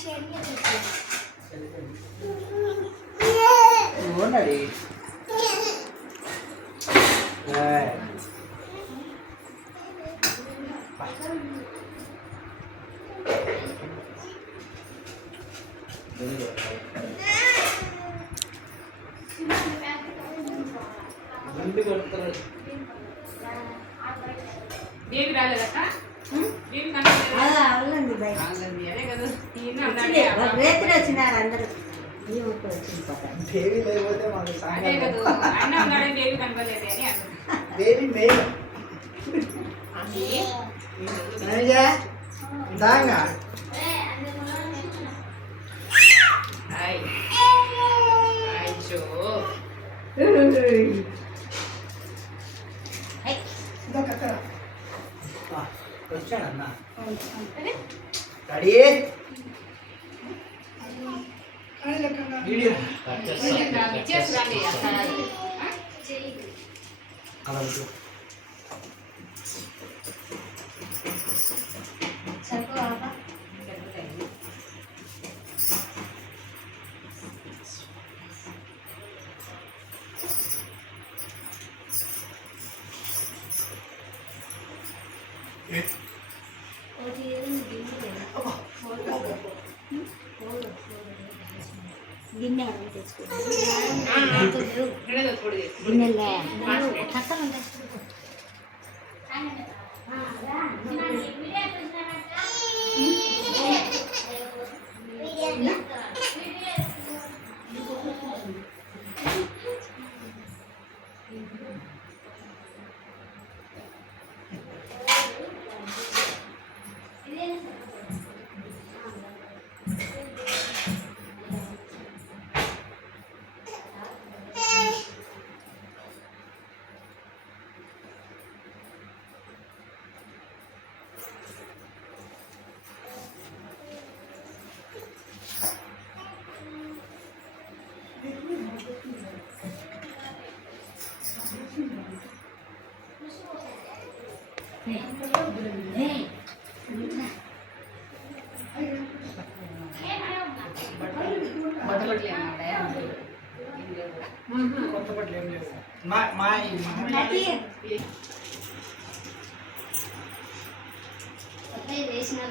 Shed వచ్చాడన్నా ready video cut చేస్తాను వేసినా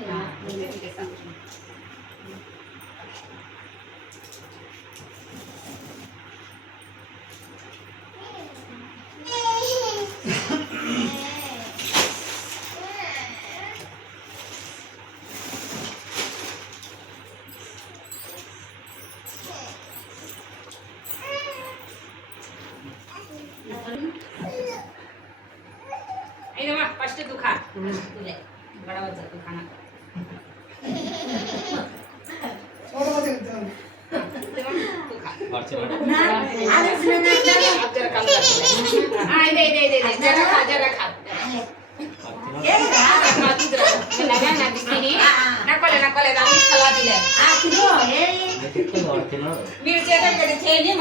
చేయండి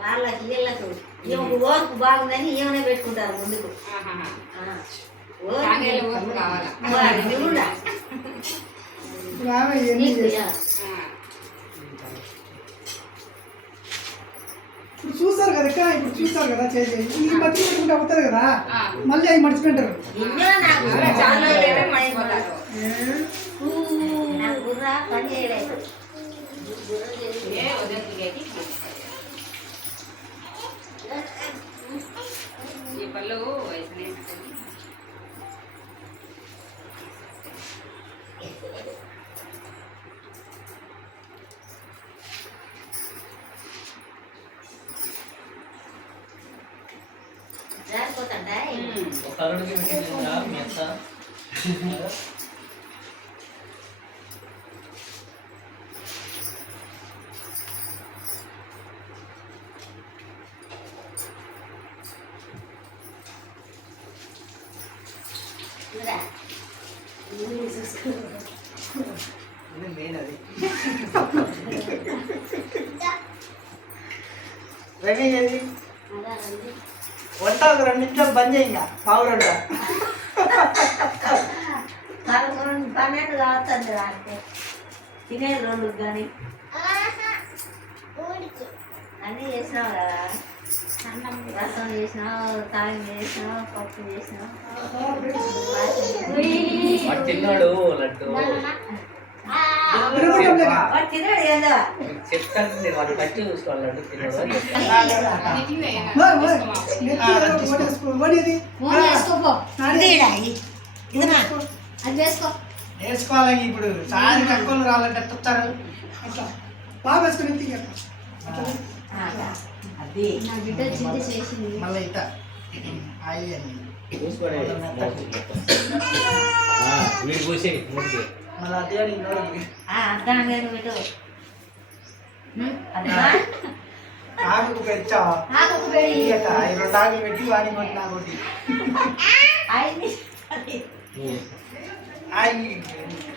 వాళ్ళకి వీళ్ళకు ఈమెకు ఓర్పు బాగుందని ఏమైనా పెట్టుకుంటారు ముందుకు కావాలా ఇప్పుడు చూస్తారు కదా ఇక్కడ ఇప్పుడు చూస్తారు కదా చేసి. ఈ మధ్య ఇంకా అవుతారు కదా? మళ్ళీ అవి మర్చిపోయింటారు. ఒక అల్లుడికి పెట్టిందా మీ కానీ. అన్నీ చేసినావు కదా? రసం చేసినావు తాళం చేసినావు పప్పు చేసినావు. తిన్నాడు లడ్డు. చెప్తాను వాడు చూసుకోవాలి లడ్డు తిన్నాడు? అది వేసుకో. వేసుకోవాలి ఇప్పుడు. సారి తక్కువ రావాలంటే ఎత్తుతారు అట్లా. బాగా వేసుకుని చేసింది. మళ్ళీ ఆయిల్ అదే అర్థం పెట్టు పెంచా. పెడి రెండు ఆకులు వాడి నాకు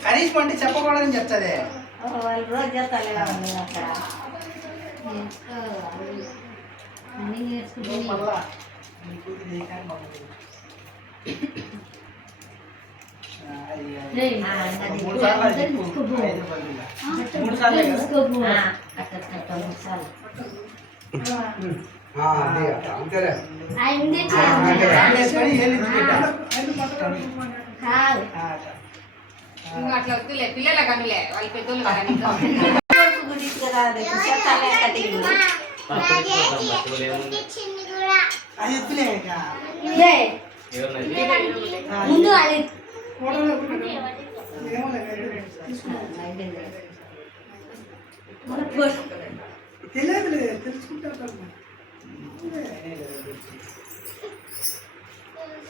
కనీసం అంటే చెప్పకూడదని చెప్తుంది. వాళ్ళు రోజు చేస్తారు కదా వాళ్ళు అక్కడ. అన్ని నేర్చుకుంటుంది ఆ, అట్లా. వద్దులే పిల్లల కనులే వాళ్ళు పెద్దోళ్ళు కదా నీకు అది ఎత్తులే ఇక. ముందు అది. తెలియదులే తెలుసుకుంటారు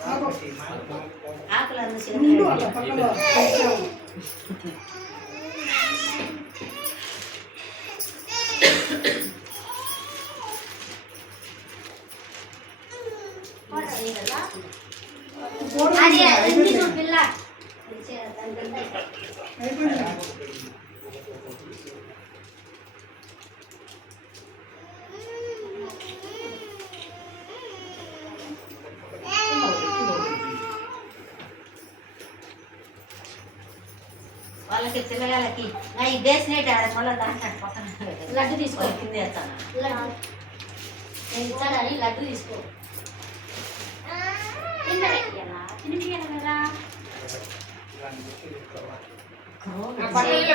ఆకులు ముందు అట్లా పక్కన ఫోటో అది అయిపోయింది. ఎందుకు పిల్ల అయిపోయింది. వాళ్ళకి పిల్లగాళ్ళకి నా దాంట్లో పక్కన పెట్టు. లడ్డు తీసుకో. కింద వేస్తాను. లడ్డు. నేను ఇచ్చానని లడ్డు తీసుకో.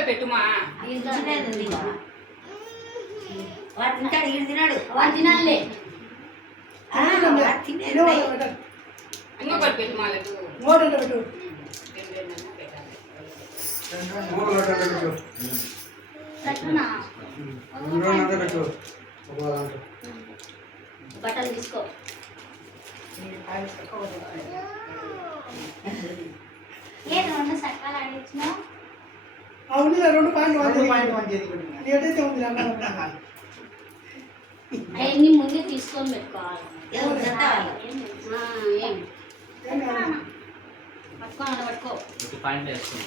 పెట్టుమా. వాడు తింటాడు ఈడు తినాడు. వాడు తినాలే. ఇంకొకటి పెట్టుమా లడ్డు. బట్టలు తీసుకో. ఏ రెండు పాయింట్ వన్. ఏదైతే ఉంది అవన్నీ ముందే తీసుకొని పెట్టుకోవాలి. పట్టుకో అలా పట్టుకో. పాయింట్ వేస్తుంది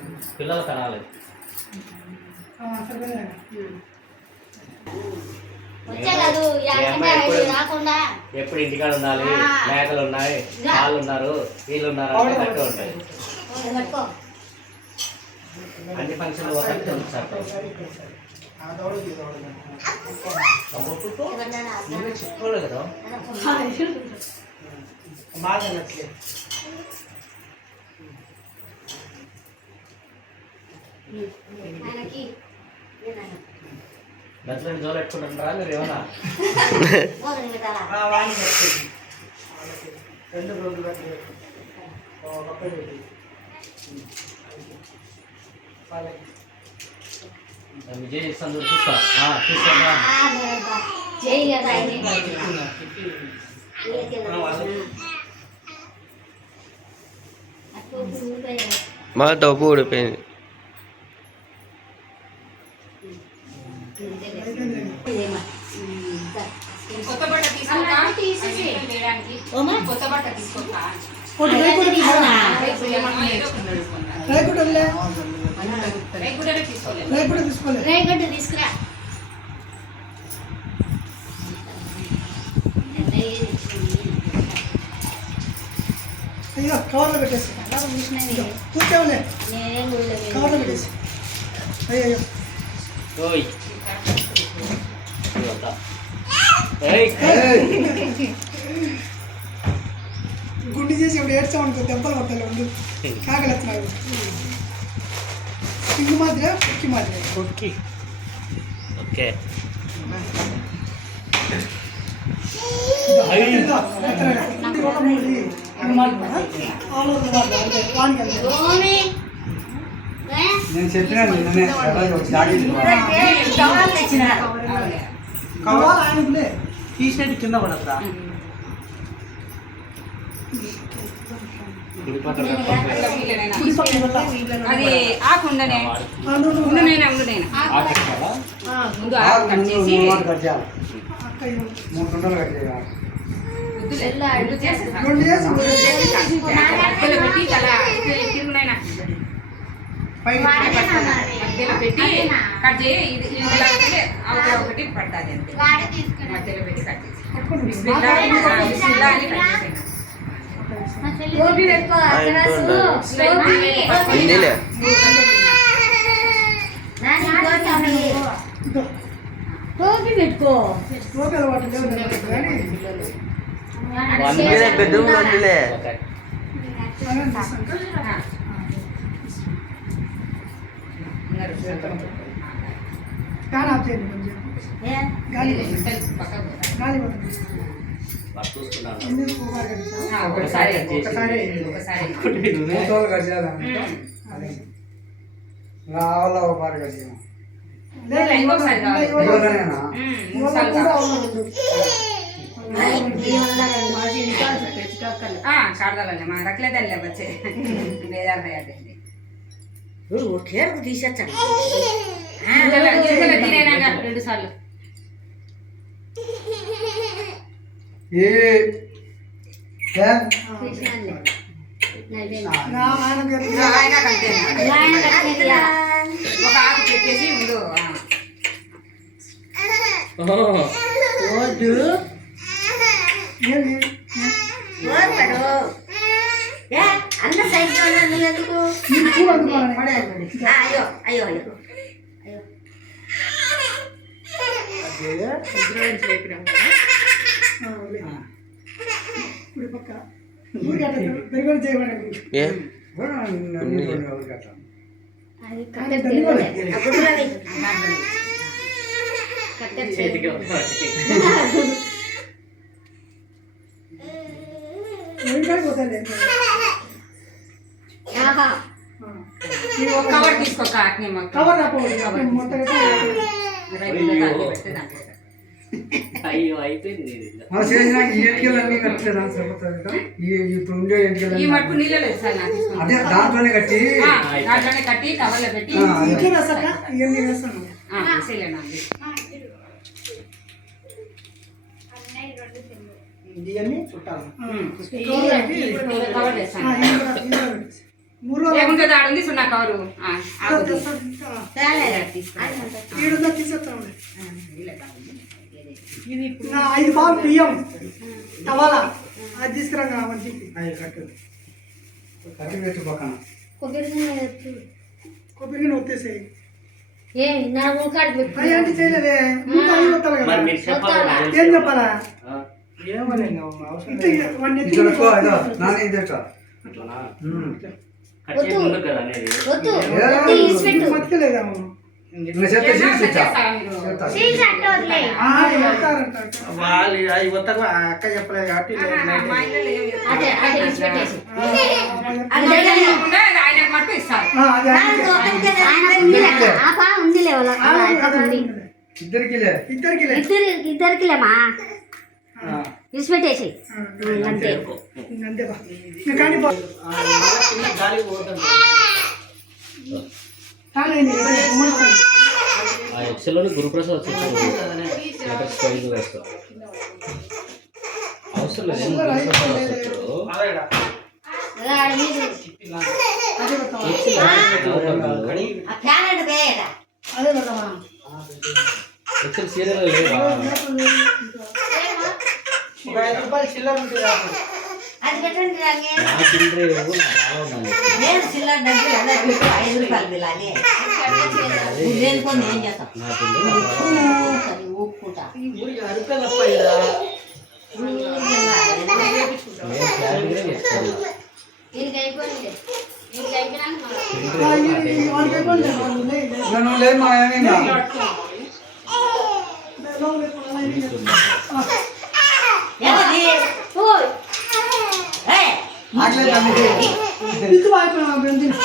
పిల్లలు కనాలి ఎప్పుడు ఇంటికాడ ఉండాలి. మేకలు ఉన్నాయి వాళ్ళు ఉన్నారు వీళ్ళు ఉన్నారు అంటే కట్టే ఉంటాయి. అన్ని ఫంక్షన్లు ఒకటి సార్. చెప్పుకోలేదు కదా? బాగా నచ్చలేదు ఆయనకి నేనన్నా. గట్లని జోలు పెట్టుకుంటుంటారా మీరు ఏమన్నా మోగని పెట్టాలా? ఆ, వాడిని నచ్చేది. వాళ్ళకి రెండు రోజులు కట్టి ఒక కప్ప పెట్టి వాళ్ళకి విజయ్ ఇస్తాను చూడు, చూస్తా ఆ, చూస్తాను జై కదా ఆయన చెప్తున్నా, చెప్పి వీళ్ళకి ఆ, వాళ్ళు- ఏదో- మా డబ్బు ఊడిపోయింది రేగడ్డ తీసుకురా. అయ్యో కవర్లో పెట్టేసి. నేనేం. కవర్లో పెట్టేసి. అయ్యో ఓయ్. గుండి చేసి ఇప్పుడు ఏడ్చా ఉంటుంది దెబ్బలు పడతాయి ఉండు కాగలెత్తున్నాయి ఇంగు మాదిరే కుక్కి మాదిరే. కుక్కి. ఓకే. నేను చెప్పినా నిన్ననే తెచ్చినారు కవర్ ఆయనకులే. తీసినట్టు కింద పడద్దా కుడి పక్కన పెట్టండి. కుడి పక్కన వెళ్ళా. అది ఆకుండనే ఆ, నువ్వు, నువ్వు. ఉండునైనా ఉండునైనా ఆకెత్తావా? ముందు ఆకు కట్ చేసి కట్ చేయాలి అక్క ఇవ్వు. మూడు గుంటలు కట్ చేయాలి ముద్దులే ముద్దు చేసేసా రెండు చేసి మూడు మధ్యలో పెట్టి తల తిరుగునైనా పైన మధ్యలో పెట్టి కట్ చేయి ఇది అవతల ఒకటి పడుతుంది అంతే. మధ్యలో పెట్టి కట్ చేసి బిస్మిల్లా ఆ, బిస్మిల్లా అని కట్ చేసేనా గోపి పెట్టుకో. లోపల అలవాటు ఇందిలే బెడ్రూమ్ ఇందిలే ఓకే. అలానే చేస్తాను. ఆ. ఉన్నారు. ఫ్యాన్ ఆఫ్ చేయండి కొంచెం? గాలి. గాలి ఒకసారి. రావాల ఒక పారు చేయాలి లేదు, ఇంకొకసారి కావాలి. ఇవ్వగానేనా? ఉమ్, మూడు సార్లు కూడా కావాలి. ఉండదు. ఆ, కాడదాలనే మా రకలేదని వచ్చే బేజారు అయ్యాది తీసేస్తాను తినేనాక రెండు సార్లు ఏ ఏ? నా ఆయన గారు ఇంకా ఆయన కంటేనా ఒక ఆకు పెట్టేసి ముందు ఆ, ఓహో. అన్న సైకిల్ ఎందుకు? అయ్యో అయ్యో అయ్యో కట్ట. అది కట్టె తిరగలే. అప్పుడు రవి. కట్టె చేతికి ఒక పట్టుకి. వెంకాయ పోతుంది ఆహా. ఒక కవర్ తీసుకో కాకిని మొత్తం కవర్ రాపోవాలి మొత్తం అయితే రైతులో తాకి పెడితే దాంట్లో పెట్టు. అయ్యో అయిపోయింది ఇది. మనం చేసిన ఈ ఎంటికలన్నీ కట్టలేదా సరిపోతుంది కదా? ఈ ఇప్పుడు ఉండే ఈ ఎంటికలన్నీ మట్టుకు నీళ్ళలో సార్ నాకు తీసుకుంటా. అదే దాంట్లోనే కట్టి ఆ, దాంట్లోనే కట్టి కవర్లో పెట్టి ఆ, అదే. ఇంకే వేసాక ఇవన్నీ వేస్తాను ఆ, వేసేయలేనా అండి. ఇవన్నీ చుట్టాలి ఉమ్. కవర్ వేస్తాను ఇది ఇది లేకుంటే దాడు ఉంది? సున్నా కవరు. నా ఐదు బాల్ బియ్యం. తవాలా. అది తీసుకురా మంచికి. అవి కట్టు. కట్టి పెట్టు పక్కన. కొబ్బరి నూనె వచ్చేసేయి ఏ చేయలేదే. ఏం. చెప్పాలా? ఏమని వాళ్ళు అవి కొత్తగా అక్క చెప్పలేదు కాబట్టి ఇద్దరికి ఇద్దరికి లే ఇద్దరు ఇద్దరికిలేమా? విడిచిపెట్టేసి అంతే ఆ, ఎక్సెల్లోని గురుప్రసాద్ వచ్చేసి లెటర్ స్టైల్ వేస్తా. అవసరం లేదు. గురుప్రసాద్ వచ్చాడు? అలాగడా ఇలా అదే ఐదు రూపాయలు చిల్లర ఉంటుంది అప్పుడు. అది పెట్టండి రాగే నా చిల్లరే ఇవ్వు, నా చాలా ఉన్నాయి నేను చిల్లర డబ్బులు అలా పెట్టు ఐదు రూపాయలు బిల్లాలి నువ్వు లేనిపోయింది ఏం చేస్తావు నా చిల్లర నా చాలా ఉన్నాయి. సరే ఊపుకుంటా ఊరికి అరుపెళ్ళ అప్ప ఈడ. నేను క్లారిటీగా చెప్తాను దీనికి అయిపోయింది దీనికి అయిపోయినాక మళ్ళీ ఆ, ఈ- ఈ వాడికి అయిపోయింది కదా,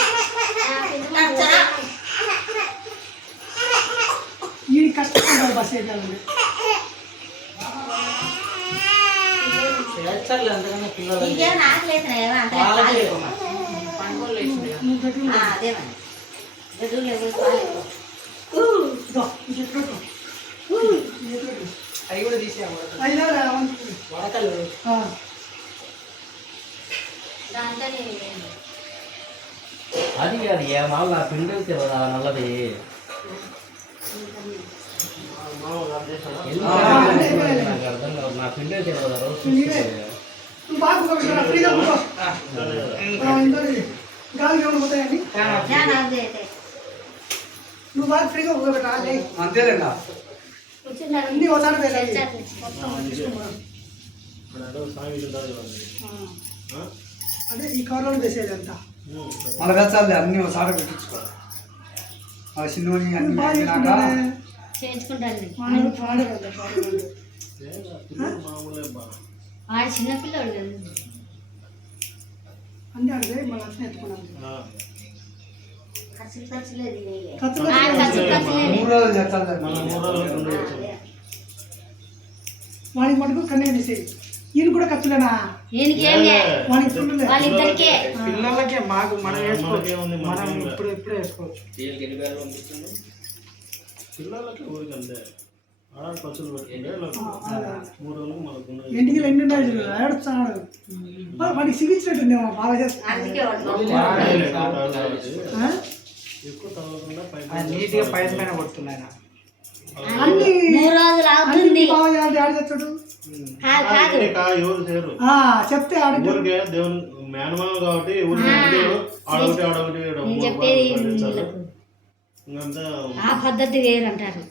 వాళ్ళు లే- ఆ, ఆ. అవి కూడా రావంతి. వడకలు. ఆ, అది కాదు ఏ మామూలు నా పిండి వెళ్తే కదా నల్లది. నాకు అర్థం కాదు. నా పిండి వెళ్తే కదా రోజు. నువ్వు బాగా ఫ్రీగా. ఆ. అంతేలేండి. అన్ని ఒకసారి అదే ఈ కవర్లో వేసేది అంతా. మన వెచ్చాలి అన్ని ఒకసారి పెట్టించుకో ఆ చిన్నోని అన్ని పెట్టినాక. చేయించుకుంటాను. కదా, చిన్నపిల్లోడు అన్ని వాడికి మటుకు కన్నే తీసేది ఈయన కూడా ఖర్చులేనా? పిల్లలకే మాకు మనం వేసుకోవచ్చు. మనం ఇప్పుడు ఇప్పుడే వేసుకోవచ్చు. ఎన్ని? పిల్లలకి ఊరికంటే ఉన్నాయి. ఇంటికి ఎన్ని ఉన్నాయి చూడు, ఏడుస్తున్నాడు. వాడికి సిగించినట్టుందేమో బాగా చేస్తా. నీట్గా పైన పైన కొడుతున్నాయి ఆయన. అన్ని మూడు రోజులు అన్ని అవుతుంది బాగా చేయాలి ఆడ తెచ్చాడు కాదు కాదు. కా ఎవరు చేయరు. ఆ, చెప్తే మేనమామ కాబట్టి ఆడొకటి ఆడొకటి పద్ధతి వేరు అంటారు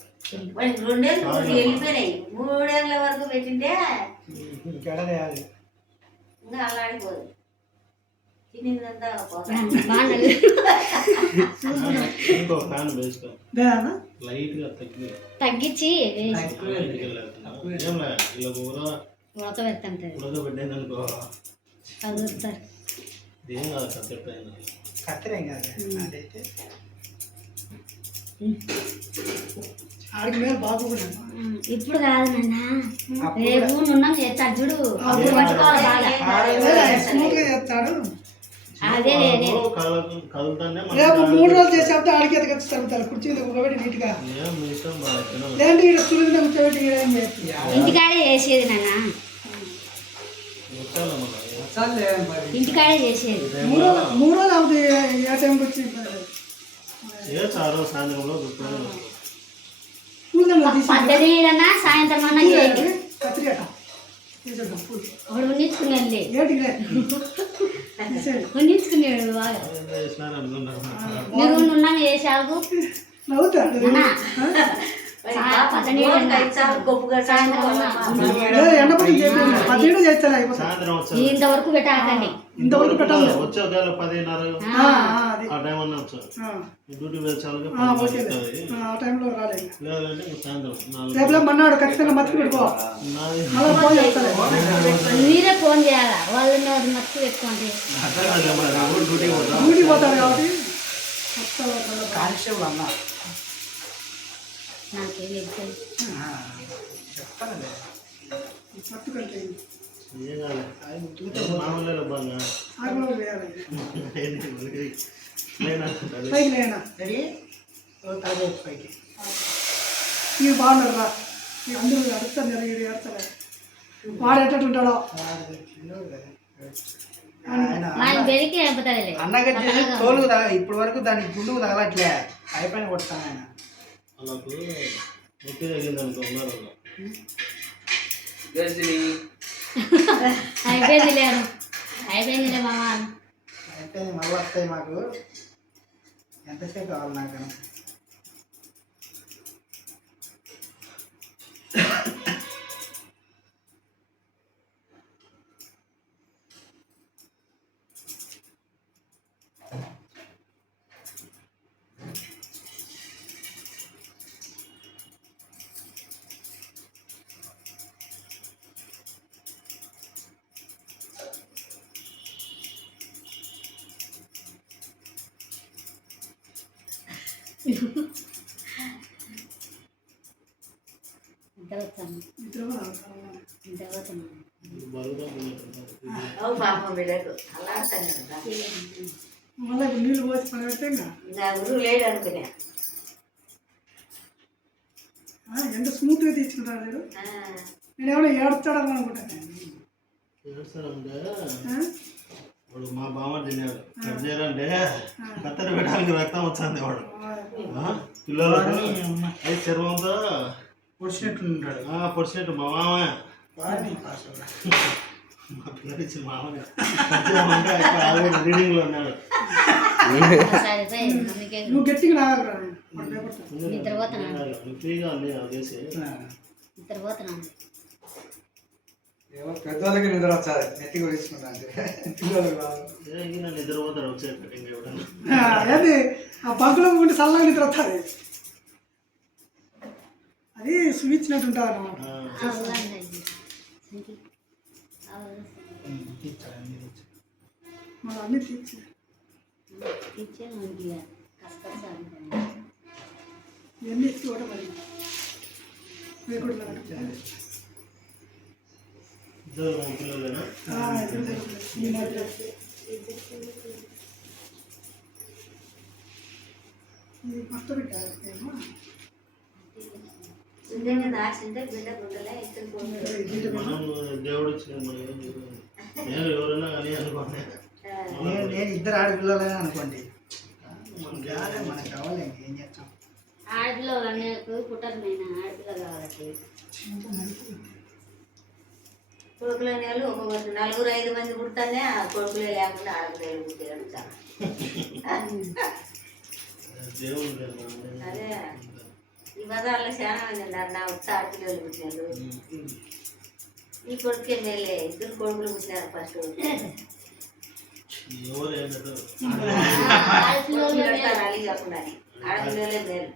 వాడికి రెండేళ్ళు మూడు వెళ్ళిపోయినాయి. మూడేళ్ళ వరకు పెట్టింటే ఇంకా తగ్గించి చదువుతారు ఇప్పుడు కాదు నాన్న. రేపు నున్నాం చేస్తాడు చూడు. అప్పుడు పట్టుకోవాలి మూడు రోజులు చేసేప్పుడు ఆడికి ఎదగచ్చు తరుగుతారు కుర్చీ కూర్చోబెట్టి నీట్గా లేదంటే ఇక్కడ మీద కూర్చోబెట్టి ఏం ఇంటికాడే చేసేది నాన్న. ఇంటికాడే చేసేది. మూడు రోజులు మూడు రోజులు అవుతుంది. ఏ టైంకి వచ్చి అన్నా సాయంత్రం అన్నా చేయండి పూలు వాడు. బాగా చేసావు ఇంతవరకు పెట్టాకండి. ఇంతవరకు పెట్టాలి వచ్చే ఒకవేళ పదిన్నర ఆ, టైం అన్నా ఆ, డ్యూటీ టైంలో రాలేదు లేదంటే సాయంత్రం మన్నాడు ఖచ్చితంగా మీరే ఫోన్ చేయాలా? వాళ్ళు నోరు మర్చి పెట్టుకోండి. డ్యూటీ పోతా. డ్యూటీ పోతాడు కాబట్టి. కానిస్టేబుల్ అన్న నాకేం చెప్తానండి పట్టు పైకి మీరు బాగున్నారు మీరు అందరూ అడుగుతారు నేను అడుగుతారు వాడు తోలుకు తగ ఇప్పటి వరకు దానికి గుండుకు తగలట్లే అయిపోయిన కొడతాను ఆయన. అయిపోయింది లేదు అయిపోయింది లేదు మామ. అయిపోయింది మళ్ళీ వస్తాయి మాకు. ఎంతసేపు కావాలి నాకు మళ్ళీ నీళ్ళు పోసి నా గురువు లేడు అనుకునే ఎంత స్మూత్గా తెచ్చుకుంటాడు లేడు నేను ఏమైనా ఏడుస్తాడని అనుకుంటాను మా బామ్మ తిన్నాడు. కట్ చేయాలంటే కత్తెర పెట్టడానికి రక్తం వచ్చింది వాడు? పిల్లలకు అది చర్మంతో పొడిచినట్టుంటాడు ఆ, పొడిచినట్టు మా మామ వాడిని పాస్ అవ్వరా. మా పిల్లలు ఇచ్చిన మామనే కట్ చేయమంటే ఇక్కడ ఆల్రెడీ రీడింగ్లో ఉన్నాడు ఒకసారి పోయి అందుకే నువ్వు గట్టిగా నాగరా వాడు భయపడతాడు నిద్రపోతున్నాను నువ్వు ఫ్రీగా ఉంది అది చేసి నిద్రపోతున్నాను ఏమో పెద్దవాళ్ళకి నిద్ర వచ్చారు నెత్తి కూడా తీసుకుంటా అంటే పిల్లలకు రాదు. ఏ, ఈయన నిద్రపోతాడు వచ్చే కటింగ్ ఇవ్వడం ఆ, బంకులో ఉంటే చల్లగా నిద్ర వస్తుంది. అది స్విచ్ నట్టు ఉంటుంది అన్నమాట తీర్చాడు అన్ని తీర్చి ఇవన్నీ ఎత్తి కూడా మరి వేకుడులో కట్టాలి. ఇద్దరు దేవుడు నేను కానీ నేను ఇద్దరు ఆడపిల్లలే అనుకోండి మనకి మనకు కావాలి చేస్తాం ఆడపిల్ల పుట్టరు నేను ఆడపిల్ల కావాలి కొడుకులు అనేవాళ్ళు ఒక్కొక్కరు నలుగురు ఐదు మంది పుడతానే ఆ కొడుకులే లేకుండా ఆడపిల్లలు పుట్టారు చాలా. అదే. ఈ బజార్లో చాలా మంది ఉన్నారు. నా ఉత్త ఆడపిల్లలు పుట్టినారు ఈ కొడుకే మేలే ఇద్దరు కొడుకులు పుట్టినారు ఫస్ట్. పెడతారు అలీ కాకుండా ఆడపిల్లలే మేలు.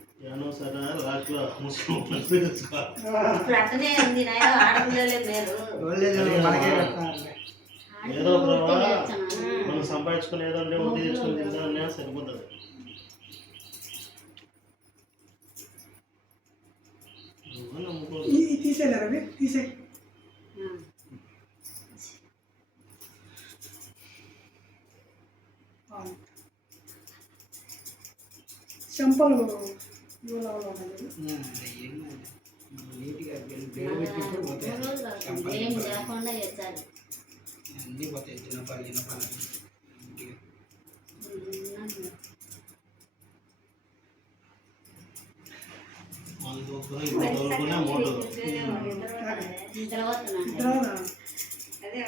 ఏదో ప్రభావ మనం సంపాదించుకుని ఏదో అంటే వడ్డీ తెచ్చుకొని సరిపోతుంది. తీసే చెంపలు ఏం అన్నీ పోతాయి చిన్నపాలు చిన్నపాలు అదే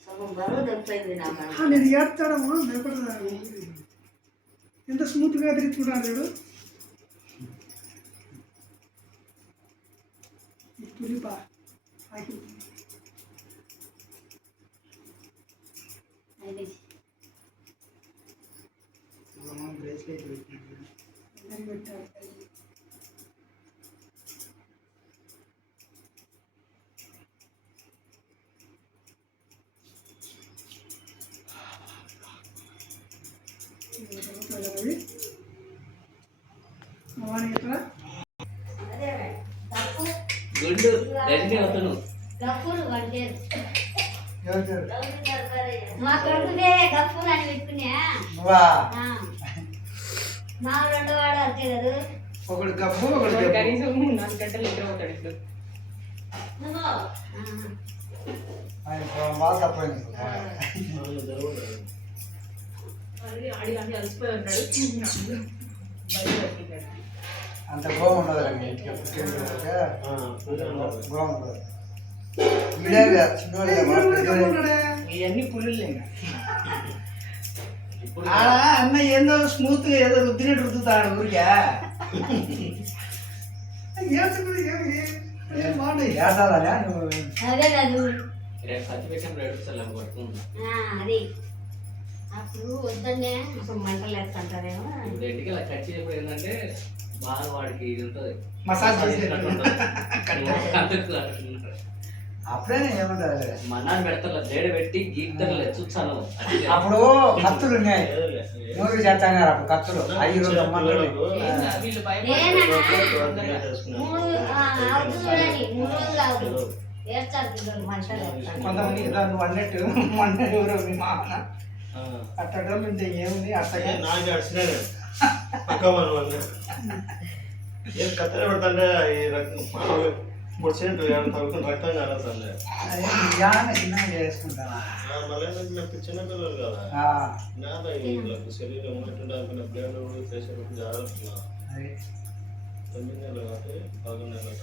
సగం బరువు నా నేను ఏడుతాడమ్మా ఎంత స్మూత్గా తిరుగుతున్నాడు చూడు. తులిపా. పులిపా గండి అవుతాను ఎవరు మా కొడుకునే గప్పులు అని పెట్టుకున్నా నువ్వా? ఆ. మా రెండో వాడు అంతే కదా. ఒకడు గబ్బు ఒకడు కనీసం నాలుగు గంటలు నిద్ర ఇప్పుడు. బాగా తప్పైంది అలసిపోయి ఉన్నాడు పెట్టాడు అంత గోవం ఉండదు రండి ఇంటికి పుట్టింటి గోవం ఉండదు వీడే చిన్నోడే ఇవన్నీ పుల్లులే ఇప్పుడు ఆడ అన్న ఏందో స్మూత్గా ఏదో రుద్దినట్టు రుద్దుతాడు ఊరికే బాగుంటాయి వేసాలనే నువ్వు అదే కాదు రేపు ఖర్చు పెట్టినప్పుడు ఏడుస్తాను పడుతుంది ఆ, అది అప్పుడు వద్దనే అప్పుడు మంటలు వేస్తుంటారేమో ఇప్పుడు ఇంటికి ఇలా కట్ చేయప్పుడు ఏంటంటే బాగా వాడికి ఇది ఉంటుంది. మసాజ్. అప్పుడే ఏమంటారు? మన్నాన్ని పెడతారు జేడ పెట్టి గీక్తారు చూచాను అప్పుడు కత్తులు ఉన్నాయి. మూవీ చేస్తాను అప్పుడు కత్తులు. ఐదు రోజులు వీళ్ళు కొంతమంది నువ్వు అన్నట్టు మొన్న ఎవరో మీ మామ. అట్టడం ఇంత ఏముంది? అట్టగా నాకే అడిచినాడు పక్క మనం ఏం కత్తెర పెడతాంటే ఈ రక్తం? పొడిచినట్టు ఏమైనా తగ్గుతుంది రక్తం కాదా సార్ అదే నిజాన చిన్నగా చేసుకుంటానా మళ్ళీ నాకు చిన్న పిల్లలు కదా. ఆ, నాదా వీళ్ళకు శరీరం ఉన్నట్టుంటే అనుకున్న బ్లేడ్ చేసేటప్పుడు జాగ్రత్త. తొమ్మిది నెలలు కాబట్టి పదకొండు నెలలు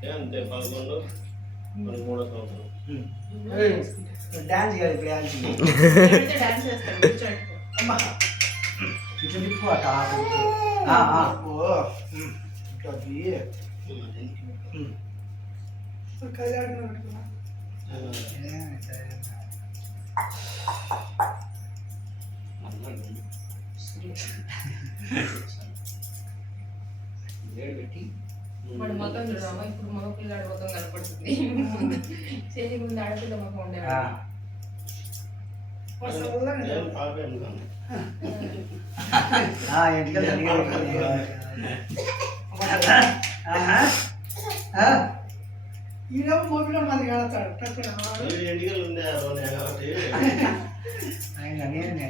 ఏ అంతే పదకొండు మనకి మూడో సంవత్సరం. డాన్స్ కాదు డాన్స్. డాన్స్ చేస్తాడు ఇట్లా తిప్పు. జేడ పెట్టి వాడు మొత్తం చూడమా ఇప్పుడు మగ పిల్లాడు మొత్తం కనపడుతుంది. చేతి ముందు ఆడపిల్ల మొత్తం ఆ, ఉండేవాడు ఈడేమో మోపిలో మంది కడతాడు. ఎంటికలు ఉంది ఆయన నేనే.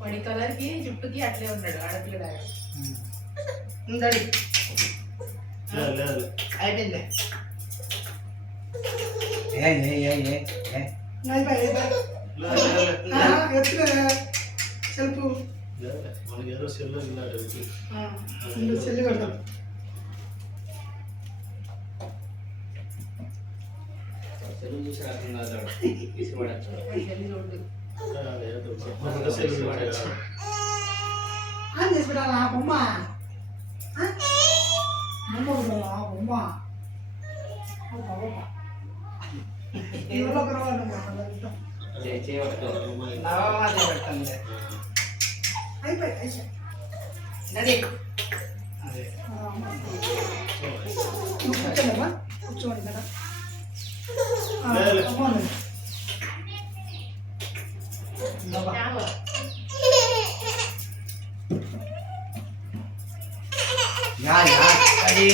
వాడి కలర్కి జుట్టుకి అట్లే ఉన్నాడు ఆడపిల్లలాగా. ఉందండి అయిపోయింది. ఏ ఏ ఏ ఏ ఏ అయిపోయి అయిపోయి లేదు లేదు ఆ, ఎత్తులే సెల్ఫ్ లేదు మనకి ఏదో సెల్ ఇలాంటి ఇందు చెల్లి కొడతాం తెలుగు చూసి రాకుండా తీసి పడచ్చు వాడి చెల్లి చూడు ఏదో సెల్ ఆన్ చేసి పెట్టాలి ఆ బొమ్మ ఆ? బొమ్మ కూడా ఆ బొమ్మ ఆ బొమ్మ. ఎవరో ఒకరు వాళ్ళు ఉన్నారు. అదే ఆ, కూర్చోండి కదా అది